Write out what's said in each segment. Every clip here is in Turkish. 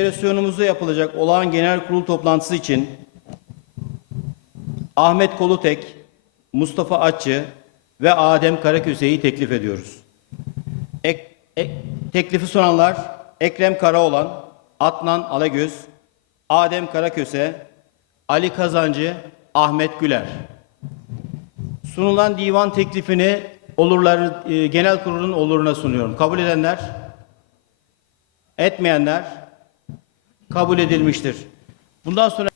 federasyonumuzda yapılacak olağan genel kurul toplantısı için Ahmet Kolutek, Mustafa Atçı ve Adem Karaköse'yi teklif ediyoruz. Ek, ek- teklifi sunanlar Ekrem Karaoğlan, Adnan Alagöz, Adem Karaköse, Ali Kazancı, Ahmet Güler. Sunulan divan teklifini olurları e, genel kurulun oluruna sunuyorum. Kabul edenler, etmeyenler kabul edilmiştir. Bundan sonra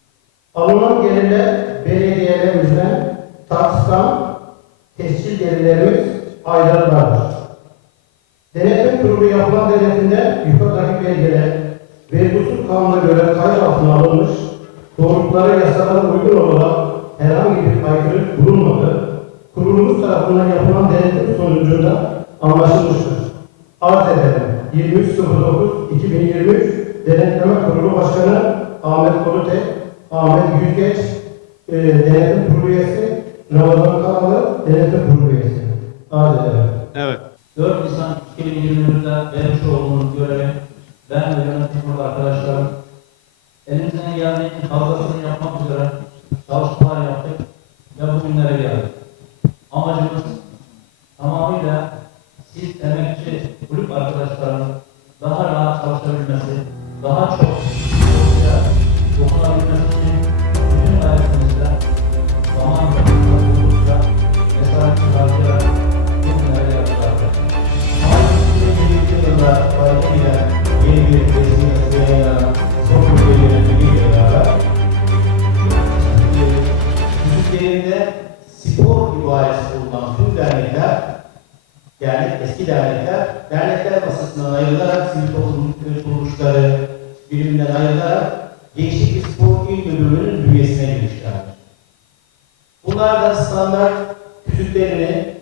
Alınan gelirler belediyelerimizden takstan tescil gelirlerimiz ayrılırlar. Denetim kurulu yapılan denetimde yukarıdaki belgeler ve usul kanuna göre kayıt altına alınmış, doğrultuları yasalara uygun olarak herhangi bir aykırılık bulunmadı. Kurulumuz tarafından yapılan denetim sonucunda anlaşılmıştır. Arz ederim. 23.09.2023 Denetleme Kurulu Başkanı Ahmet Kolutek, Ahmet Yüzgeç, e, Denetim Kurulu Üyesi, Ramazan Karalı, Denetim Kurulu Üyesi. Arz ederim. evet 4 Nisan 2021'de vermiş olduğumuz görevi ben ve yönetim kurulu arkadaşlarım elimizden geldiğinin fazlasını yapmak üzere çalışmalar yaptık ve bugünlere geldik. Daha çok çalışmaya dokunabilmesi için bütün hayatımızda zaman ve fırsatımızda mesai harcayarak bugünlere arkadaşlar. Ama 2022 yılında fayda giden yeni bir yönetimiyle beraber Türkiye'de spor ibaresi bulunan tüm dernekler, yani eski dernekler, dernekler masasından ayrılarak sivil toplum Standart kütüklerini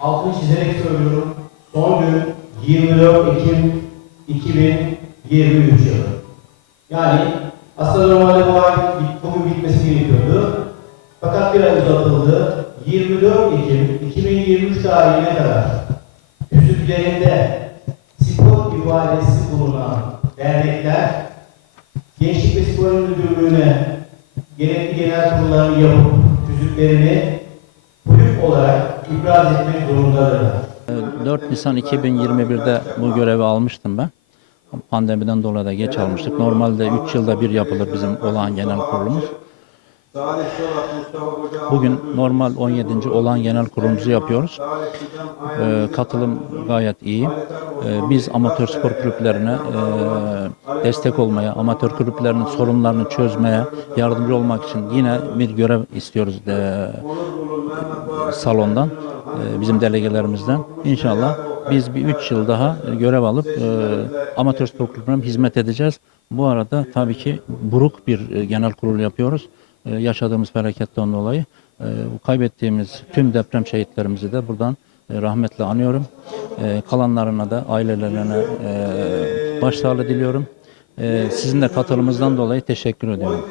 altını çizerek söylüyorum. Son gün 24 Ekim 2023 yılı. Yani aslında normalde bu ay bugün bitmesi gerekiyordu. Fakat bir ay uzatıldı. 24 Ekim 2023 tarihine kadar kütüklerinde spor ifadesi bulunan dernekler Gençlik ve Spor Müdürlüğü'ne gerekli genel kurullarını yapıp kütüklerini kulüp olarak ibraz etmek zorundadırlar. 4 Nisan 2021'de bu görevi almıştım ben. Pandemiden dolayı da geç almıştık. Normalde 3 yılda bir yapılır bizim olağan genel kurulumuz. Bugün normal 17. olağan genel kurulumuzu yapıyoruz. Ee, katılım gayet iyi. Ee, biz amatör spor kulüplerine e, destek olmaya, amatör kulüplerinin sorunlarını çözmeye yardımcı olmak için yine bir görev istiyoruz e, salondan, e, bizim delegelerimizden. İnşallah biz bir 3 yıl daha görev alıp e, amatör spor kulüplerine hizmet edeceğiz. Bu arada tabii ki buruk bir e, genel kurul yapıyoruz. E, yaşadığımız felaketten dolayı e, kaybettiğimiz tüm deprem şehitlerimizi de buradan e, rahmetle anıyorum. Kalanlarına da ailelerine başsağlığı diliyorum. Sizin de katılımınızdan dolayı teşekkür ediyorum.